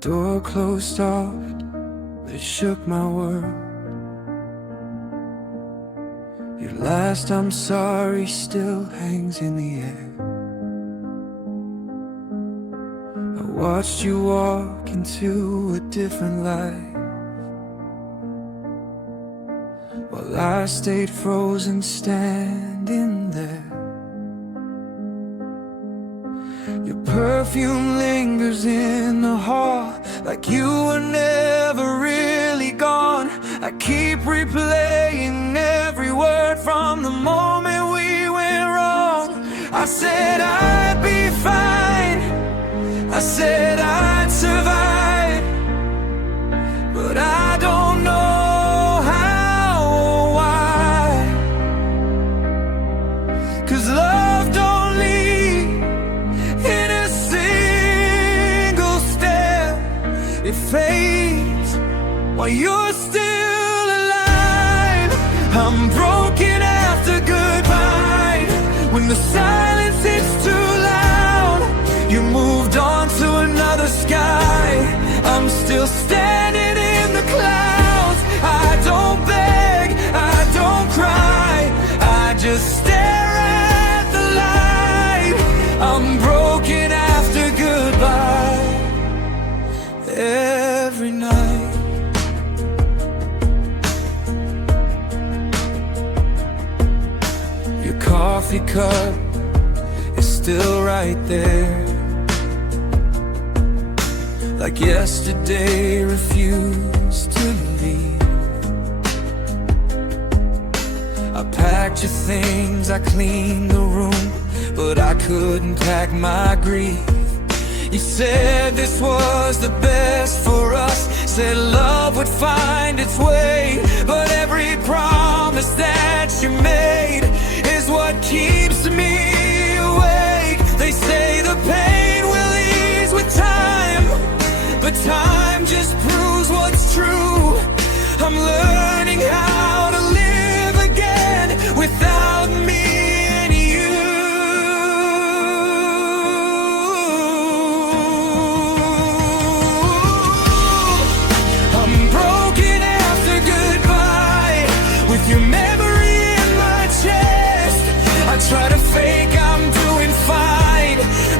door closed off that shook my world. Your last "I'm sorry" still hangs in the air. I watched you walk into a different life, while I stayed frozen standing there. Your perfume lingers in the hall, like you were never really gone. I keep replaying every word from the moment we went wrong. I said I'd be fine, I said I'd survive, but I don't know how or why. 'Cause love don't lead in a single step, it fades while you're still alive. I'm broken after goodbye, when the silence hits too loud. You moved on to another sky, I'm still standing in the clouds. I don't beg, I don't cry, I just stare at the light. I'm broken after goodbye every night. Your coffee cup is still right there, like yesterday refused to leave. I packed your things, I cleaned the room, but I couldn't pack my grief. You said this was the best for us, said love would find its way, but every promise that you made is what keeps me awake. They say the pain will ease with time, but time just proves what's true. I'm learning how to live again without me and you. I'm broken after goodbye, with your memory in my chest. I try to fake I'm doing fine,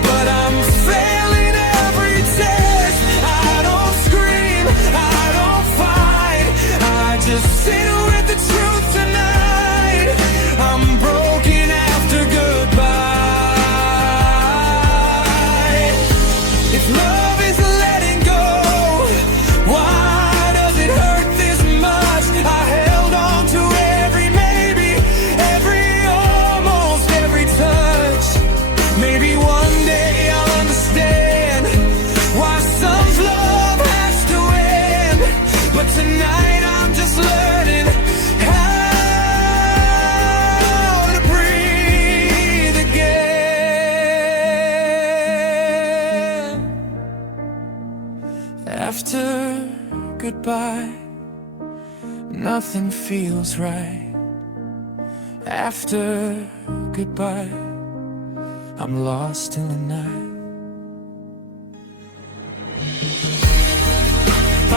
but I'm failing every test. I don't scream, I don't fight, I just sit with the truth tonight. I'm broken after goodbye. If love is letting go, why does it hurt this much? I held on to every maybe, every almost, every touch. Maybe one day I'll understand why some love has to end, but tonight I'm just learning how to breathe again. After goodbye, nothing feels right. After goodbye, I'm lost in the night.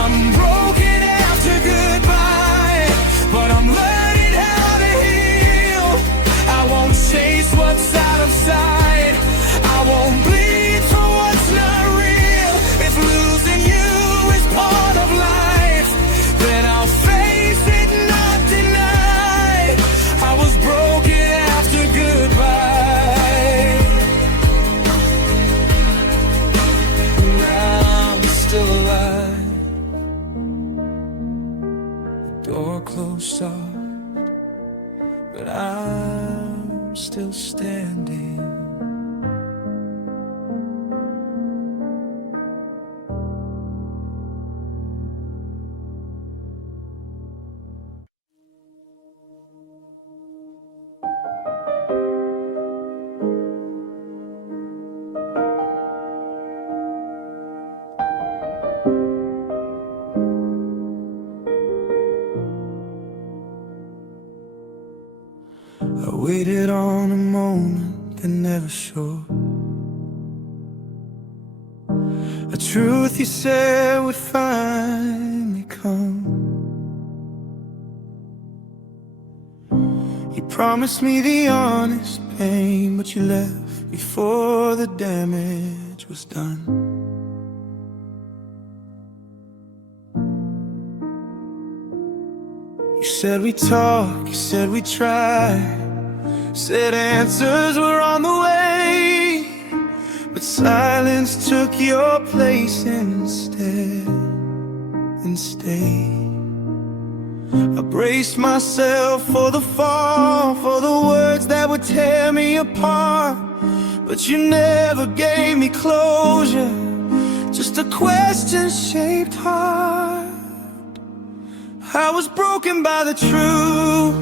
I'm broken after goodbye, but I'm learning how to heal. I won't chase what's out of sight, I won't bleed for what's not real. If losing you is part of life, then I'll face it, not deny. I was broken after goodbye, I'm still alive. Door closed soft, but I'm still standing. I waited on a moment that never showed. I truth you said would finally come. You promised me the honest pain, but you left before the damage was done. You said we'd talk, you said we'd try, said answers were on the way, but silence took your place instead. I braced myself for the fall, for the words that would tear me apart, but you never gave me closure, just a question-shaped heart. I was broken by the truth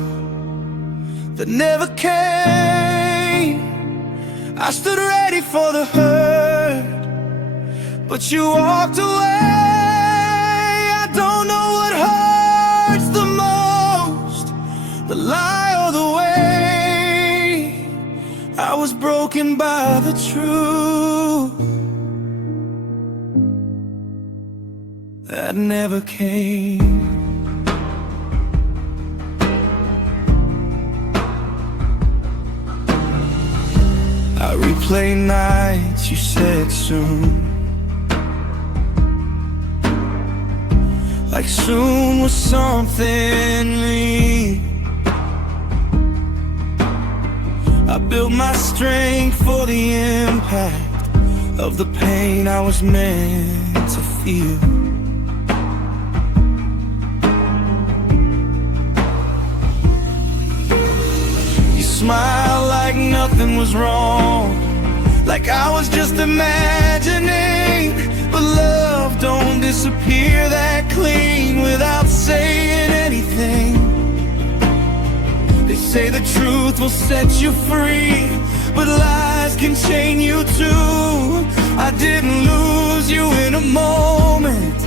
that never came. I stood ready for the hurt, but you walked away. I don't know what hurts the most, the lie or the way. I was broken by the truth that never came. I replay nights you said soon, like soon was something new. I built my strength for the impact of the pain I was meant to feel. You smiled like nothing was wrong, like I was just imagining. But love don't disappear that clean without saying anything. They say the truth will set you free, but lies can chain you too. I didn't lose you in a moment,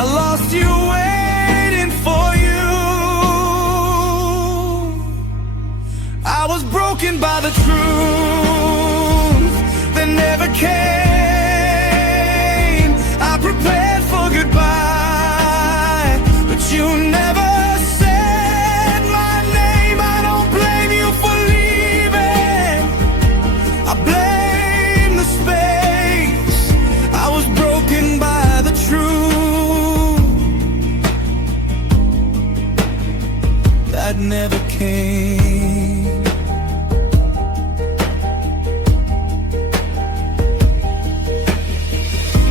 I lost you waiting for you. I was broken by the truth that never came. I prepared for goodbye, but you never said my name. I don't blame you for leaving, I blame the space. I was broken by the truth that never came.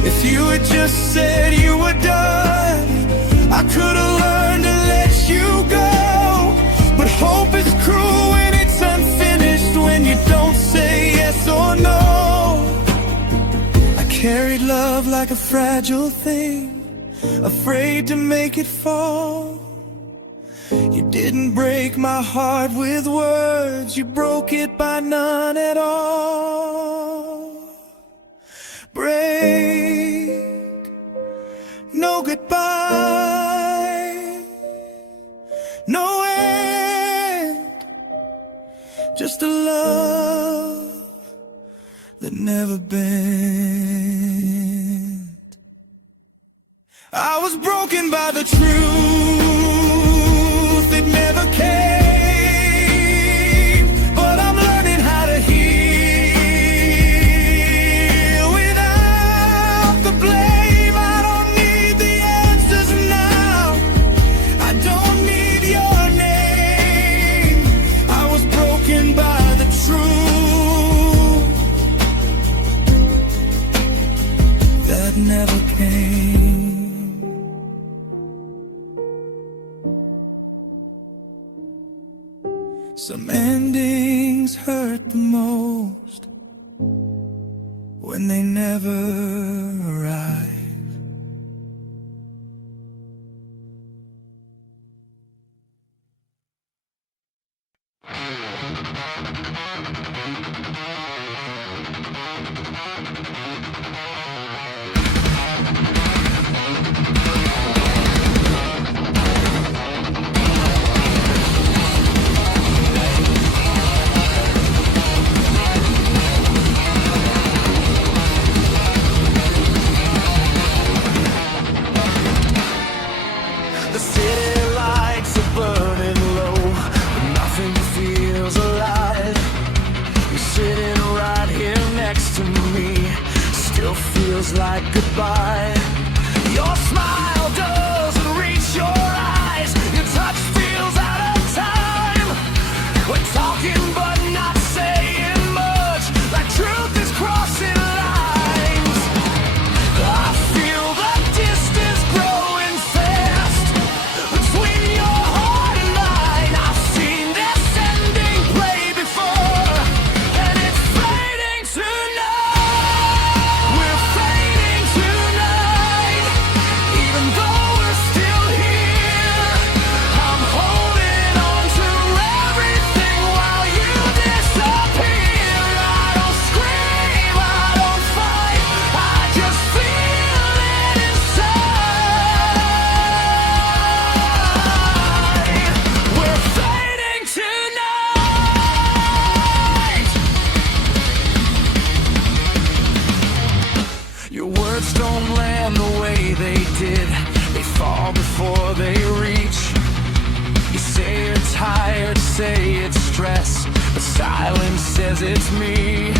If you had just said you were done, I could have learned to let you go. But hope is cruel when it's unfinished, when you don't say yes or no. I carried love like a fragile thing, afraid to make it fall. You didn't break my heart with words, you broke it by none at all. Break, no goodbye, no end, just a love that never bent. I was broken by the truth that never came, but I'm learning how to heal without the blame. I don't need the answers now, I don't need your name. I was broken by the truth that never came. Some endings hurt the most when they never arrive. like goodbye. Your smile doesn't reach your eyes. Your touch feels out of time. We're talking but not saying much, like truth is crossing lines. I feel the distance growing fast between your heart and mine. I've seen this ending play before, and it's fading tonight. We're fading tonight, even though we're still here. I'm holding on to everything while you disappear. I don't scream, I don't fight, I just feel it inside. We're fading tonight. Your words don't land the way they did. They fall before they reach. You say you're tired, say it's stress, but silence says it's me.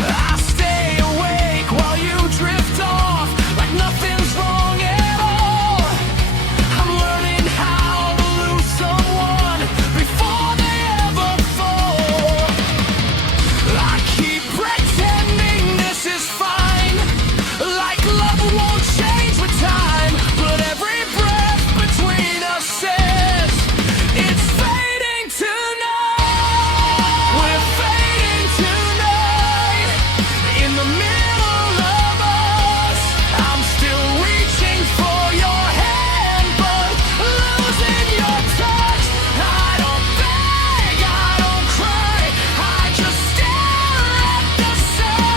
I stay awake while you drift off, like nothing's wrong at all. I'm learning how to lose someone before they ever fall. I keep pretending this is fine, like love won't change with time, but every breath between us says it's fading tonight. We're fading tonight, in the middle of us. I'm still reaching for your hand, but losing your touch. I don't beg, I don't cry, I just stare at the signs.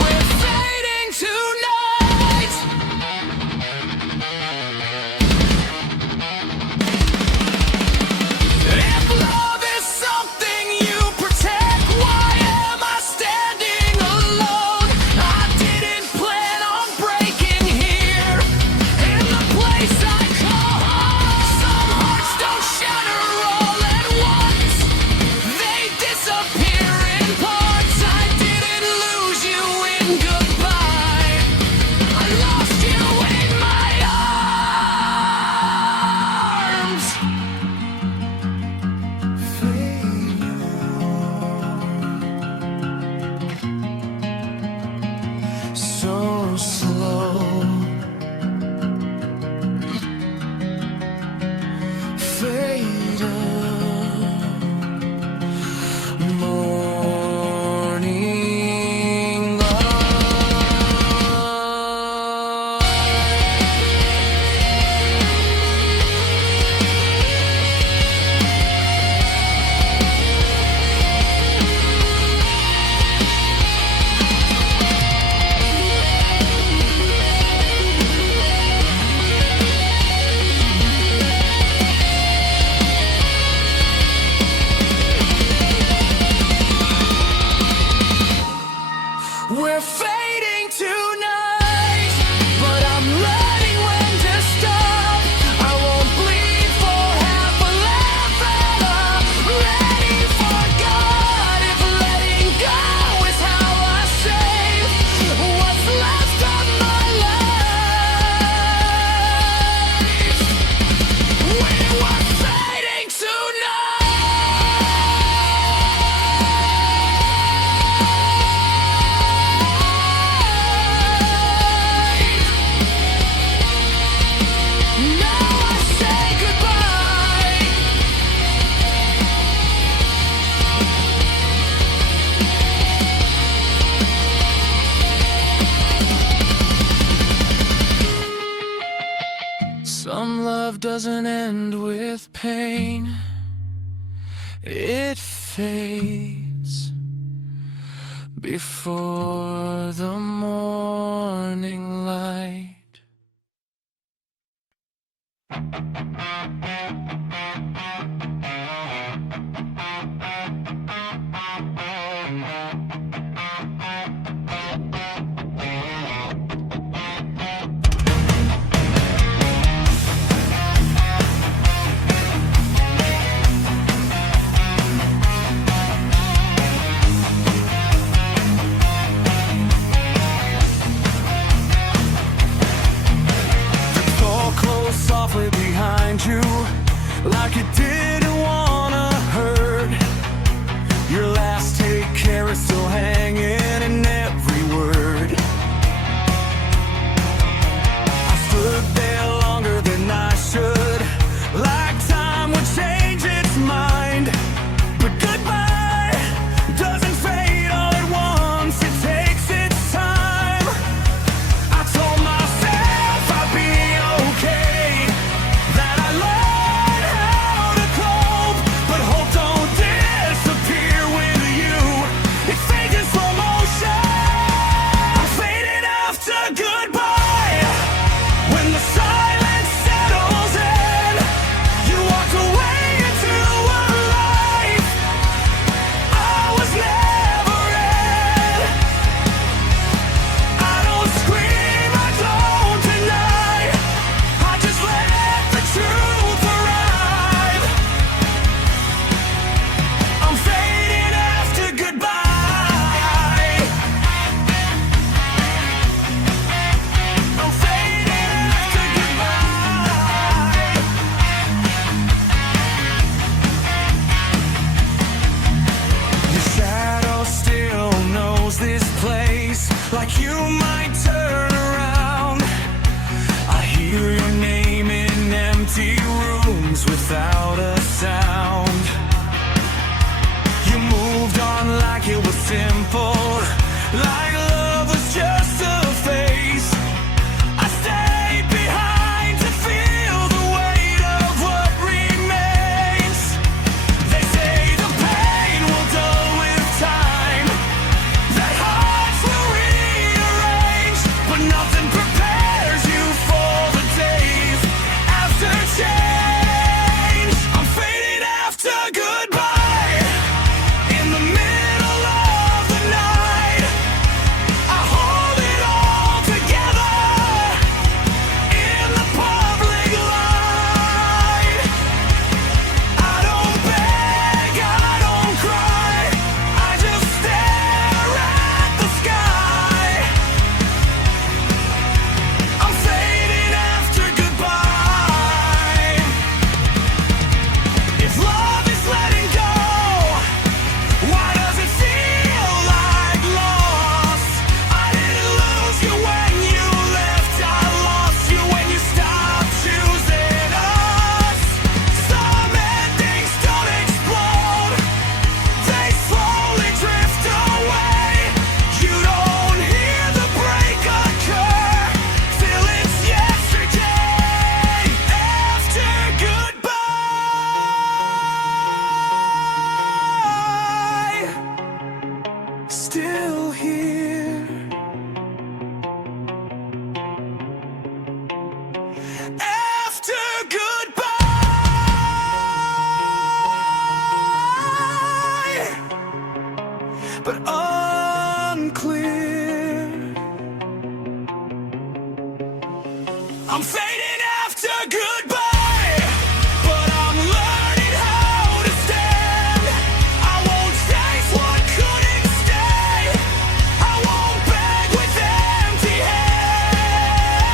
We're fading tonight. If love is something you protect, why am I standing alone? I didn't plan on breaking here, in the place I call home. Some hearts don't shatter all at once, they disappear in parts. I didn't lose you in goodbye, I lost you in my arms. So slow, faded morning We're fading tonight, but I'm learning when to stop. I won't bleed for half a laugh, and I'm ready for God. If letting go is how I save what's left of my life. We were fading tonight. Now I say goodbye. Some love doesn't end with pain, it fades before the morning light. you might turn around. I hear your name in empty rooms without a sound. You moved on like it was simple, like love was just a phase. I stayed behind to feel the weight of what remains. They say the pain will dull with time, that hearts will rearrange, but nothing prepares you for the days after change. I'm fading after goodbye. In the middle of the night, I hold it all together in the public light. I don't beg, I don't cry, I just stare at the sky. I'm fading after goodbye. If love is letting go, why does it feel like loss? I didn't lose you when you left, I lost you when you stopped choosing us. Some endings don't explode, they slowly drift away. You don't hear the break occur till it's yesterday after goodbye. Still here after goodbye, but unclear. I'm fading after goodbye, but I'm learning how to stand. I won't chase what couldn't stay, I won't beg with empty hands.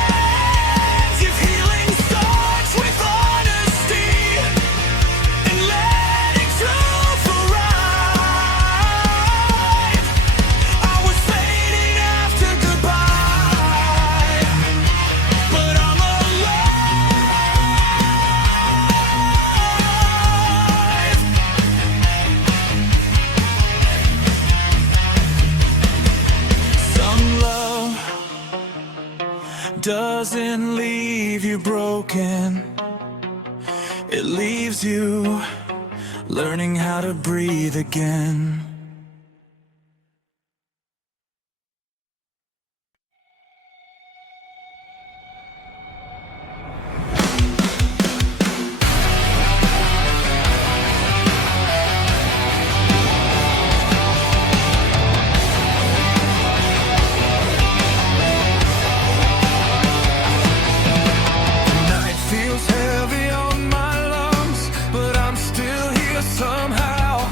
If healing starts with honesty and letting truth arrive, I was fading after goodbye, but I'm alive. Some love doesn't leave you broken, it leaves you learning how to breathe again. Night feels heavy on my lungs, but I'm still here somehow.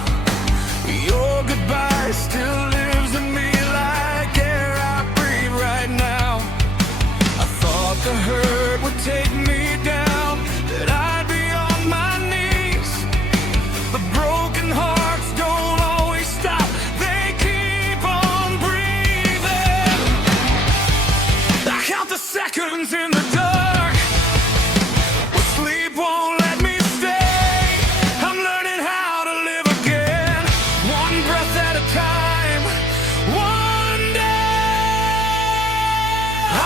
Your goodbye still lives in me like air I breathe right now. I thought the hurt would take me down, that I'd be on my knees. But broken hearts don't always stop, they keep on breathing. I count the seconds in the dark, but sleep won't let me stay. I'm learning how to live again, one breath at a time, one day.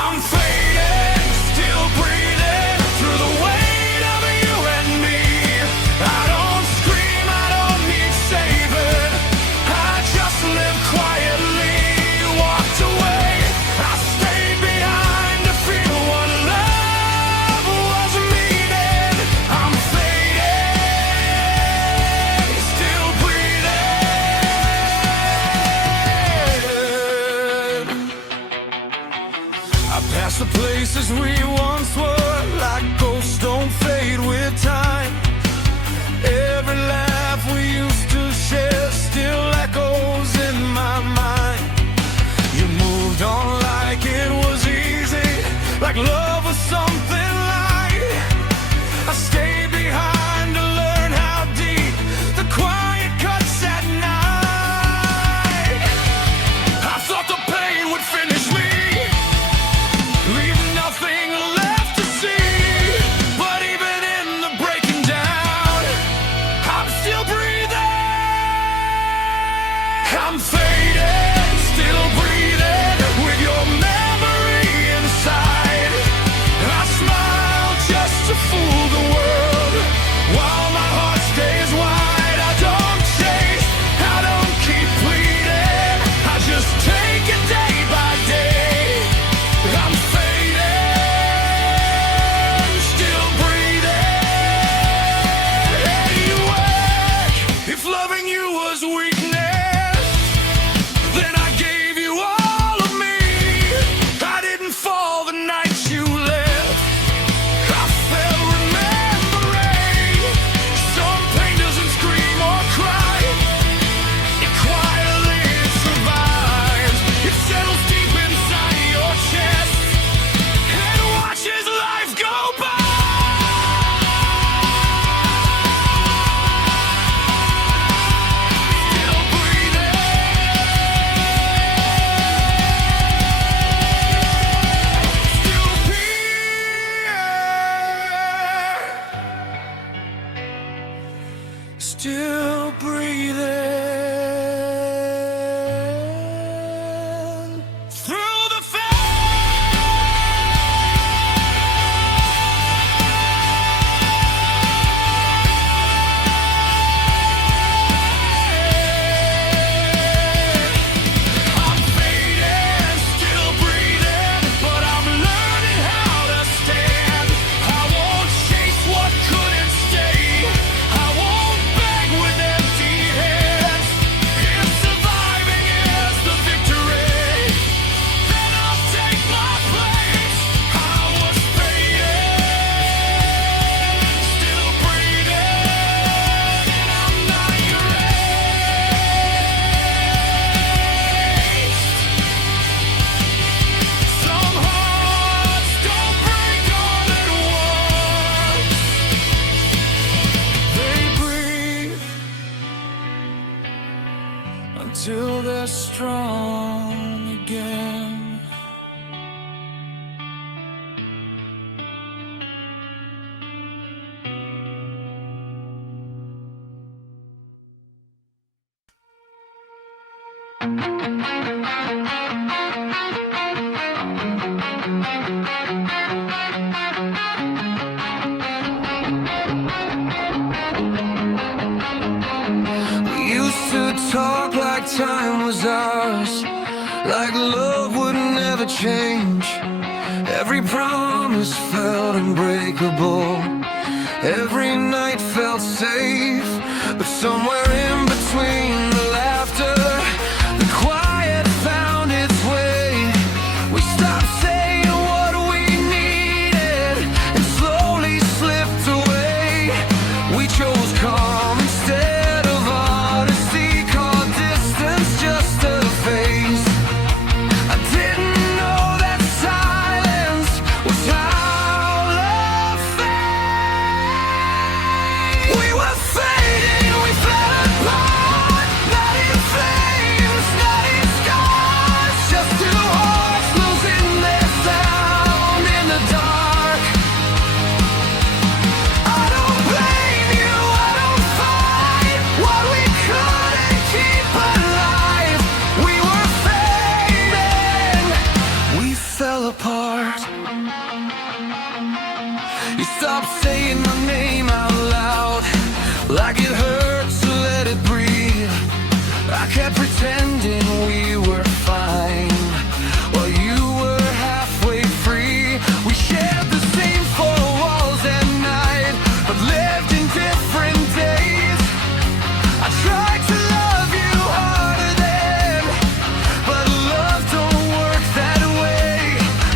I'm fading, still breathing through the weight of you and me. I don't scream, I don't need saving, I just live quietly, walked away. I stayed behind to feel what love was meaning. I'm fading, still breathing. I pass the places we once were, like ghosts don't fade with time. Every laugh we used to share still echoes in my mind. You moved on like it was easy, like love was something light. I stayed behind to learn how deep the quiet cuts at night. I thought the pain would finish me, change. Every promise felt unbreakable. Every night felt safe. But somewhere in between the laughter, the quiet found its way. We stopped saying what we needed and slowly slipped away. We chose calm instead of honesty, called distance just a phase. I didn't know that silence was how love fades. We were fading, we fell apart, not in flames, not in scars, just two hearts losing their sound in the dark. I don't blame you, I don't fight what we couldn't keep alive. We were fading, we fell apart. You stopped saying my name out loud, like it hurts to let it breathe. I kept pretending we were fine, while you were halfway free. We shared the same four walls at night, but lived in different days. I tried to love you harder then, but love don't work that way.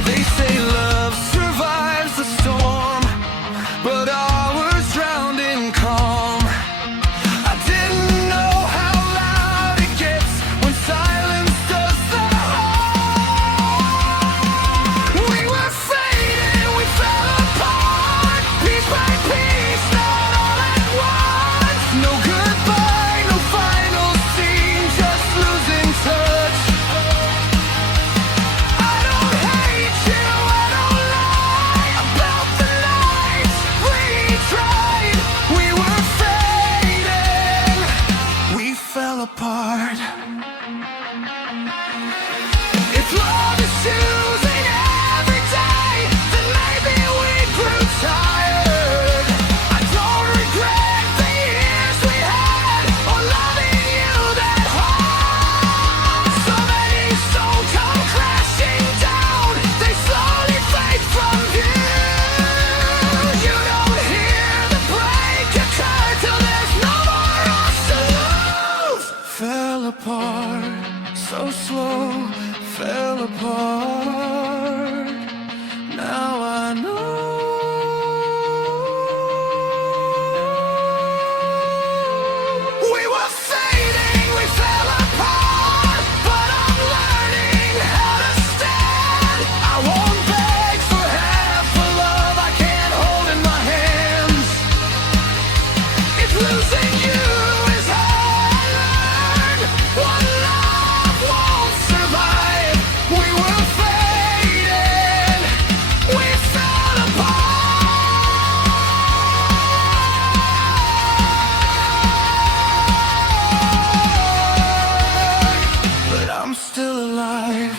They say love survives the storm, but ours drowned in calm. I didn't know how loud it gets when silence does the harm. We were fading, we fell apart, piece by piece, not all at once. No goodbye, no final scene, just losing touch. I don't hate you, I don't lie about the nights we tried. We were fading, we fell apart. If love is choosing every day, then maybe we grew tired. I don't regret the years we had, or loving you that hard. So many souls come crashing down, they slowly fade from view. You don't hear the break occur till there's no more us to lose. Fell apart, so slow, fell apart. Now I know. We were fading, we fell apart, but I'm learning how to stand. I won't beg for half a love I can't hold in my hands. If losing you is how I learned what love won't survive, we were fading, we fell apart. But I'm still alive.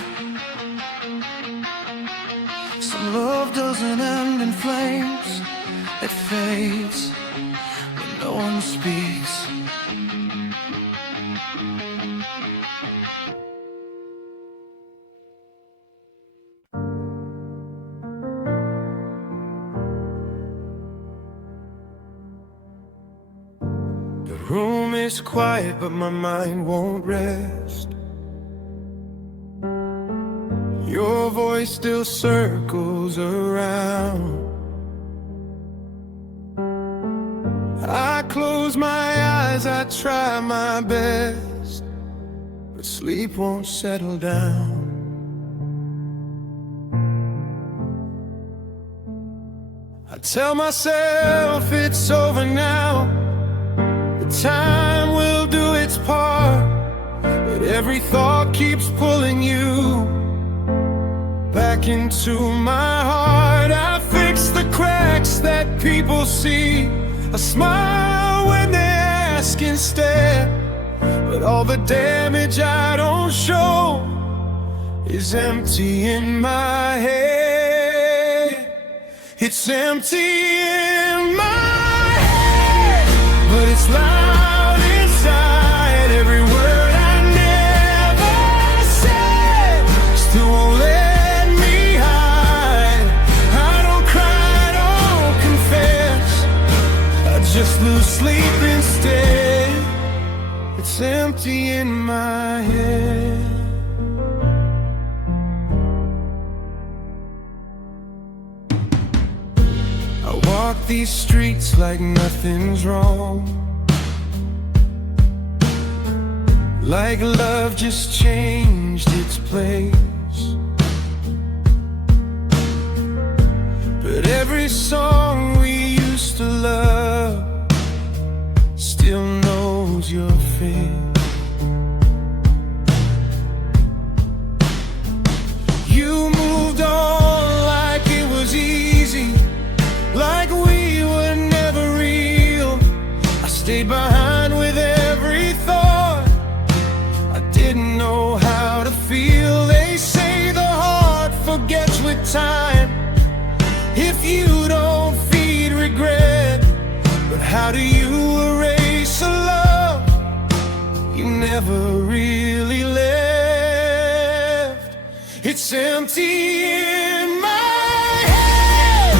Some love doesn't end in flames, it fades when no one speaks. The room is quiet, but my mind won't rest. Your voice still circles around. I close my eyes, I try my best, but sleep won't settle down. I tell myself it's over now, the time will do its part, but every thought keeps pulling you back into my heart. I fix the cracks that people see, I smile when they ask instead, but all the damage I don't show is empty in my head. It's empty in my head, but it's loud inside. Every word I never said still won't let empty in my head. I walk these streets like nothing's wrong, like love just changed its place. But every song we used to love still knows your face. You moved on like it was easy, like we were never real. I stayed behind with every thought. I didn't know how to feel. They say the heart forgets with time if you don't feed regret. But how do you erase a love you never really left? It's empty in my head.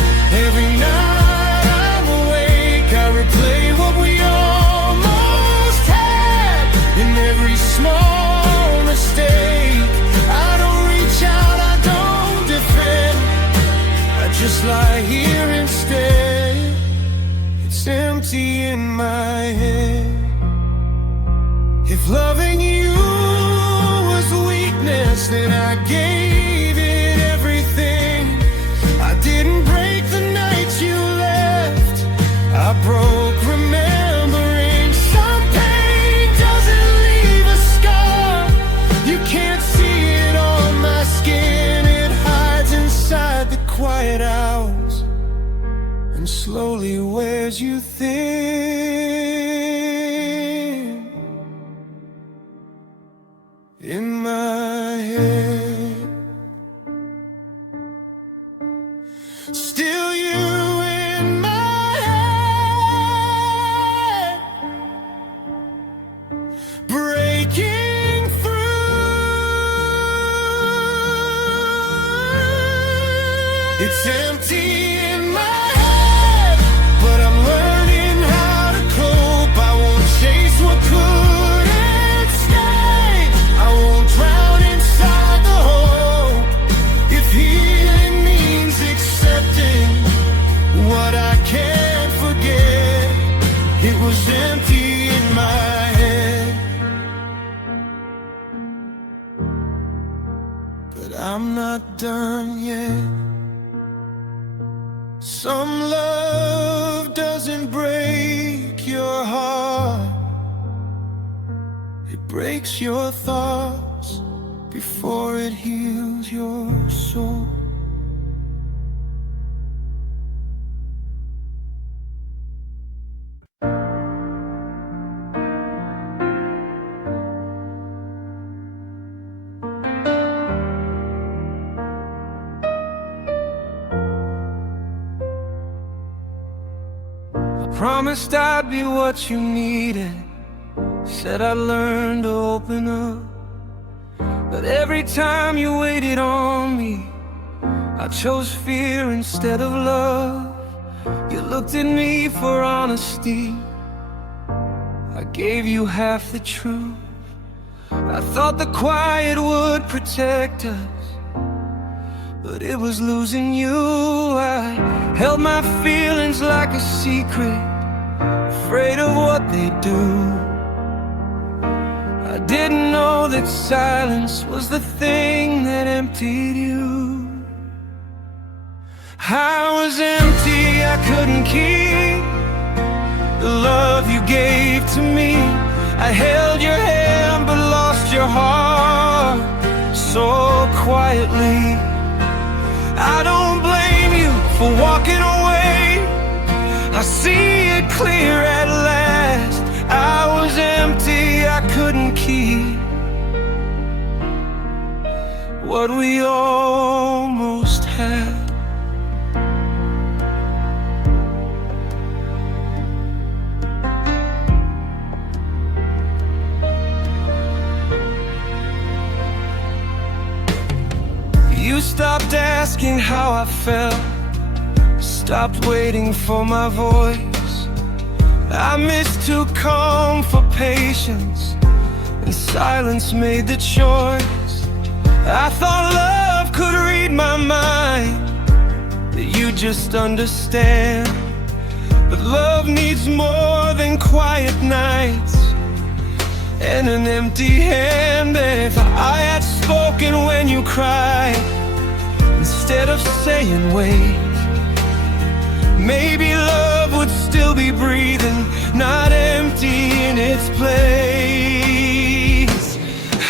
Every night I'm awake, I replay what we almost had. In every small mistake, I don't reach out, I don't defend, I just lie here instead. It's empty in my head. If loving you was weakness, then I gave it everything. I didn't break the nights you left, I broke remembering. Some pain doesn't leave a scar. You can't see it on my skin. It hides inside the quiet hours and slowly wears you thin. In my head, still you in my head, breaking through. It's empty in my head, but I'm learning how to cope. I won't chase what couldn't stay, I won't drown inside the hope. If healing means accepting what I can't forget, it was empty in my head. But I'm not done yet. Some love doesn't break your heart, it breaks your thoughts before it heals your soul. Promised I'd be what you needed, said I'd learn to open up. But every time you waited on me, I chose fear instead of love. You looked at me for honesty, I gave you half the truth. I thought the quiet would protect us, but it was losing you. I held my feelings like a secret, afraid of what they do. I didn't know that silence was the thing that emptied you. I was empty, I couldn't keep the love you gave to me. I held your hand but lost your heart so quietly. I don't blame you for walking away, I see it clear at last. I was empty, I couldn't keep what we almost had. You stopped asking how I felt, stopped waiting for my voice. I mistook calm for patience, and silence made the choice. I thought love could read my mind, that you just understand. But love needs more than quiet nights and an empty hand. And if I had spoken when you cried, instead of saying wait, maybe love would still be breathing, not empty in its place.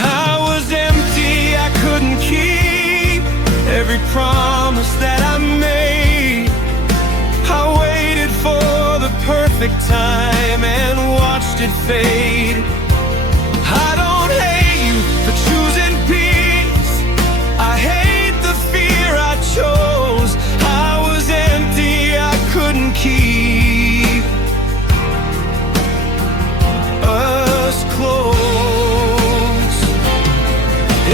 I was empty, I couldn't keep every promise that I made. I waited for the perfect time and watched it fade. I don't hate you for choosing peace, I hate the fear I chose. I was empty, I couldn't keep us close.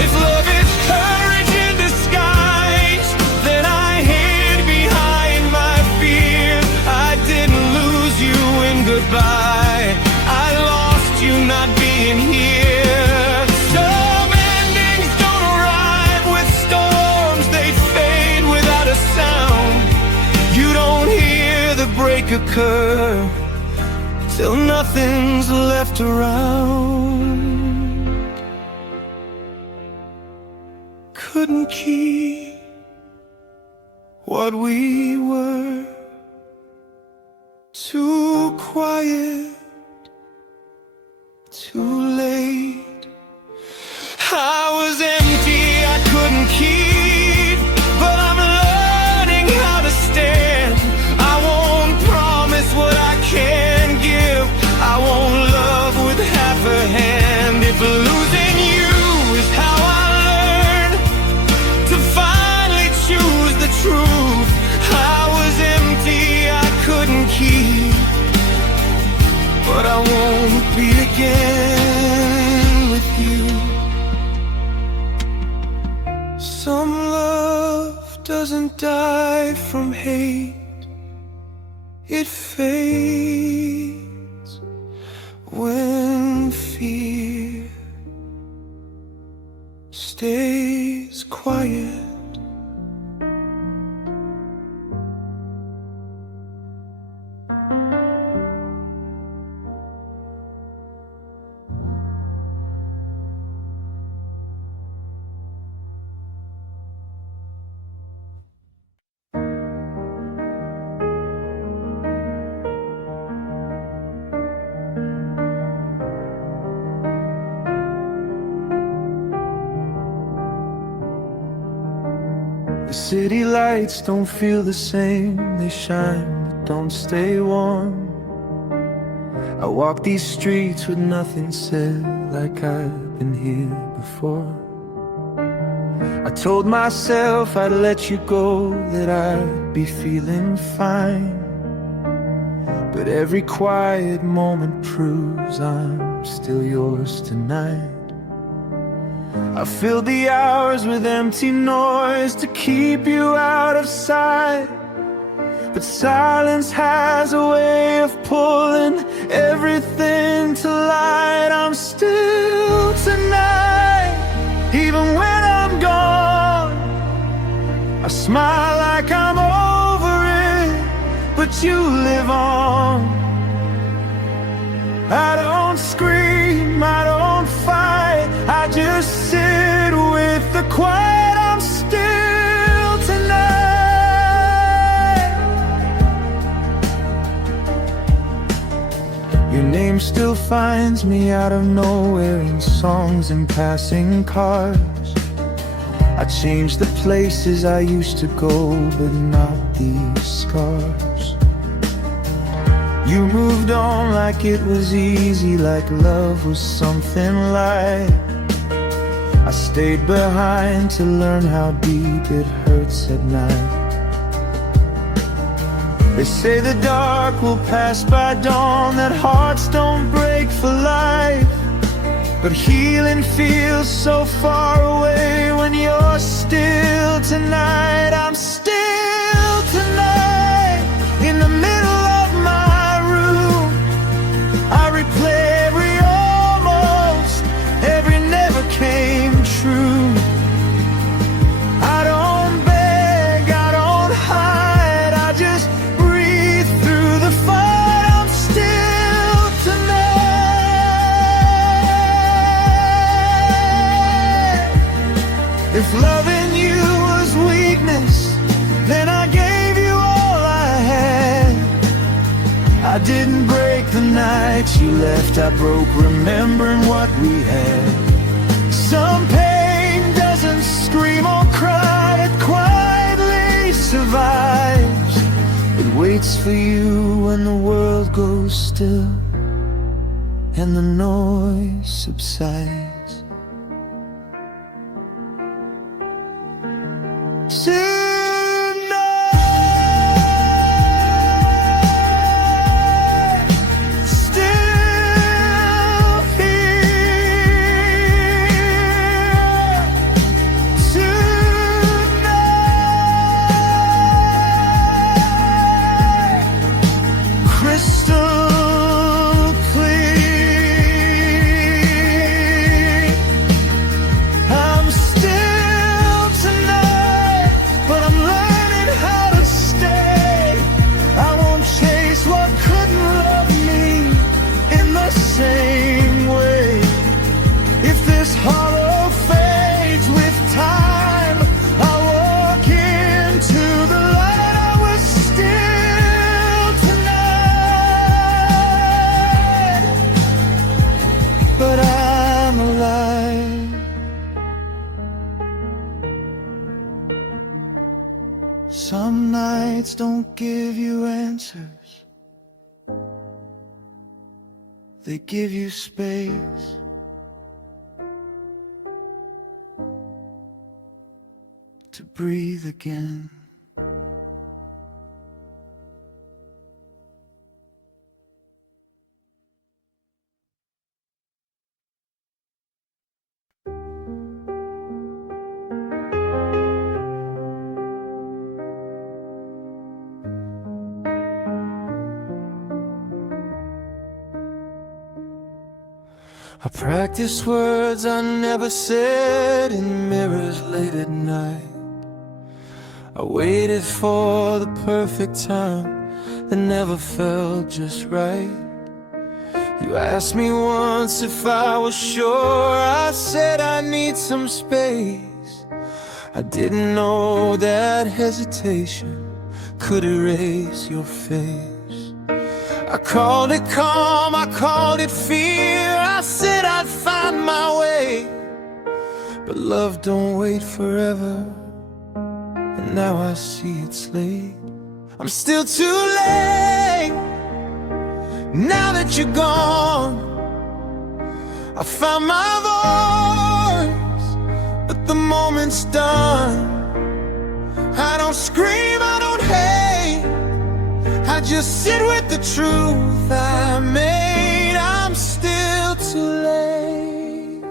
If love is courage in disguise, then I hid behind my fear. I didn't lose you in goodbye, I lost you not being here. Some endings don't arrive with storms, they fade without a sound. You don't hear the break occur till nothing's left around. Couldn't keep what we were, too quiet, too late. I was empty, I couldn't keep, but I'm learning how to stand. I won't promise what I can't give, I won't love with half a hand. If losing you is how I learn to finally choose the truth, I was empty, I couldn't keep, but I won't be again with you. Some love doesn't die from hate, it fades when fear stays quiet. The city lights don't feel the same, they shine but don't stay warm. I walk these streets with nothing said, like I've been here before. I told myself I'd let you go, that I'd be feeling fine, but every quiet moment proves I'm still yours tonight. I filled the hours with empty noise to keep you out of sight, but silence has a way of pulling everything to light. I'm still tonight, even when I'm gone. I smile like I'm over it, but you live on. I don't scream, I don't fight, I just sit with the quiet. I'm still tonight. Your name still finds me out of nowhere in songs and passing cars. I changed the places I used to go, but not these scars. You moved on like it was easy, like love was something light. I stayed behind to learn how deep it hurts at night. They say the dark will pass by dawn, that hearts don't break for life, but healing feels so far away when you're still tonight. I'm still tonight, in the middle of my room. I replay every almost, best. Then I gave you all I had. I didn't break the night you left, I broke remembering what we had. Some pain doesn't scream or cry, it quietly survives. It waits for you when the world goes still and the noise subsides. Some nights don't give you answers, they give you space. To breathe again. I practice words I never said in mirrors late at night. I waited for the perfect time that never felt just right. You asked me once if I was sure, I said I need some space. I didn't know that hesitation could erase your face. I called it calm, I called it fear, I said I'd find my way. But love don't wait forever, and now I see it's late. I'm still too late, now that you're gone. I found my voice, but the moment's done. I don't scream, I don't hate, I just sit with the truth I made. I'm still too late.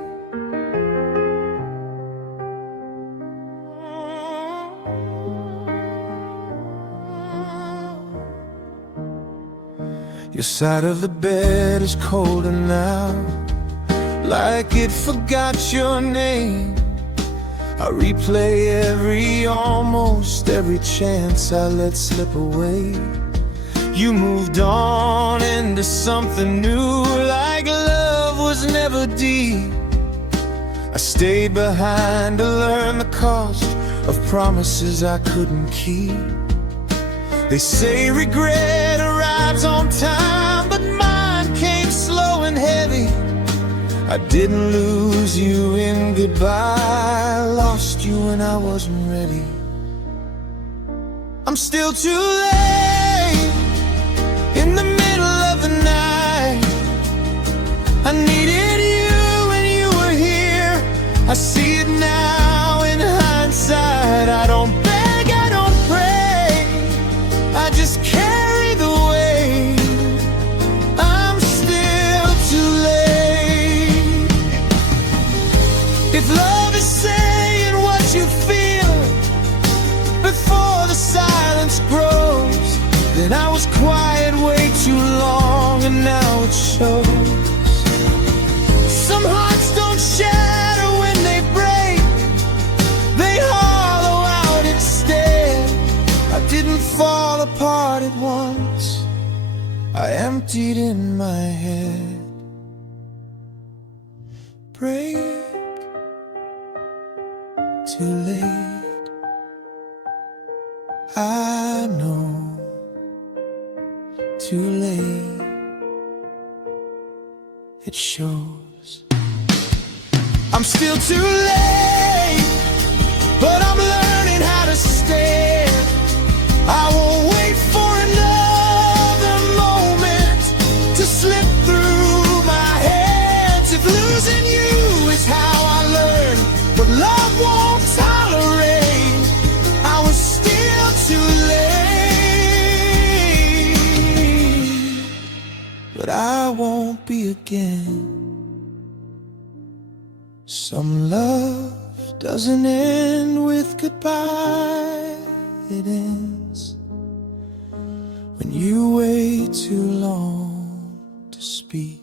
Your side of the bed is colder now, like it forgot your name. I replay almost every chance I let slip away. You moved on into something new, like love was never deep. I stayed behind to learn the cost of promises I couldn't keep. They say regret arrives on time, but mine came slow and heavy. I didn't lose you in goodbye, I lost you when I wasn't ready. I'm still too late, in the middle of the night. I needed you when you were here, I see it now in hindsight. I don't beg, I don't pray, I just carry the weight. I'm still too late. If love is saying what you feel before the silence grows, then I was quiet way too long, and now it shows. Some hearts don't shatter when they break, they hollow out instead. I didn't fall apart at once, I emptied in my head. Break, too late. I know, too late, it shows. I'm still too late, but I'm learning how to stand. I won't wait for another moment to slip through my hands. If losing you is how I learn what love won't tolerate, I was still too late. But I won't be again. Some love doesn't end with goodbye. It ends when you wait too long to speak.